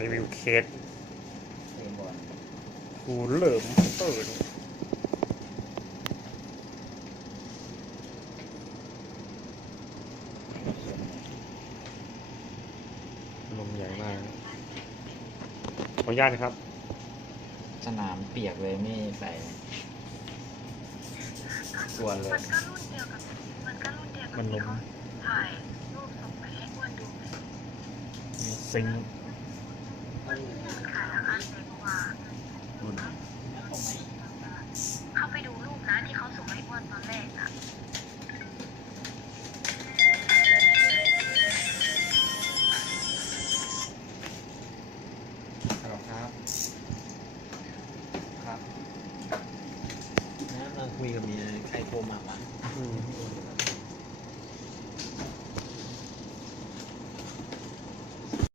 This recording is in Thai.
รีวิวเคส เกมบอล หูเหลิมเปิดลมใหญ่มากขออนุญาตนะครับ สนามเปียกเลยไม่ใส่กวนเลย มันก็รุ่นเดียวกับมันล้ม ที่เขาถ่ายรูปส่งไปให้อ้วนดู ซิง มันขายราคาแพงกว่า รุ่น เข้าไปดูรูปนะที่เขาส่งให้อ้วนตอนแรกอะ ฮัลโหลครับ ครับนะเราคุยกับเมียใครโทรมาวะ อืม